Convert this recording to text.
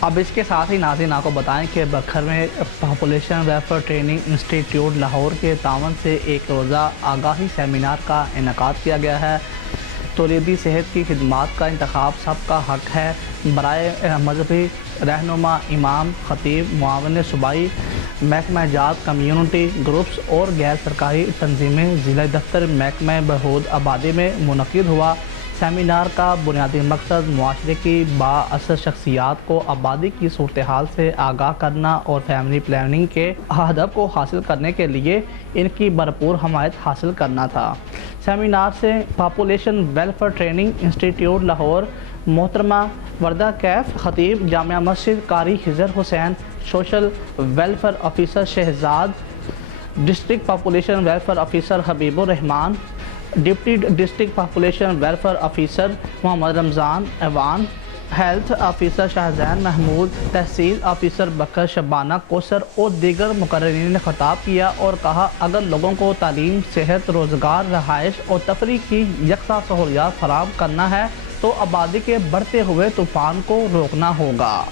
اب اس کے ساتھ ہی ناظرین آپ کو بتائیں کہ بکھر میں population welfare training institute Lahore کے تعاون سے ایک روزہ آگاہی سیمینار کا انعقاد کیا گیا ہے۔ تولیدی صحت کی خدمات کا انتخاب سب کا حق ہے برائے مذہبی رہنما، امام، خطیب، معاون صوبائی، محکمہ جات، کمیونٹی گروپس اور غیر سرکاری تنظیمیں ضلع دفتر محکمہ بہبود آبادی میں منعقد ہوا۔ سیمینار کا بنیادی مقصد معاشرے کی بااثر شخصیات کو آبادی کی صورتحال سے آگاہ کرنا اور فیملی پلاننگ کے اہداف کو حاصل کرنے کے لیے ان کی بھرپور حمایت حاصل کرنا تھا۔ سیمینار سے population welfare training institute Lahore محترمہ وردہ کیف، خطیب جامع مسجد قاری Khizar Hussain, social welfare officer Shahzad, district population welfare officer Habib ur-Rahman, deputy district population welfare officer Muhammad Ramzan Aiwan, health officer Shahzain Mahmood, tehsil officer Bakar Shabana Kausar اور دیگر مقررین نے خطاب کیا اور کہا اگر لوگوں کو تعلیم، صحت، روزگار، رہائش اور تفریح کی یکساں سہولیات فراہم کرنا ہے تو آبادی کے بڑھتے ہوئے طوفان کو روکنا ہوگا۔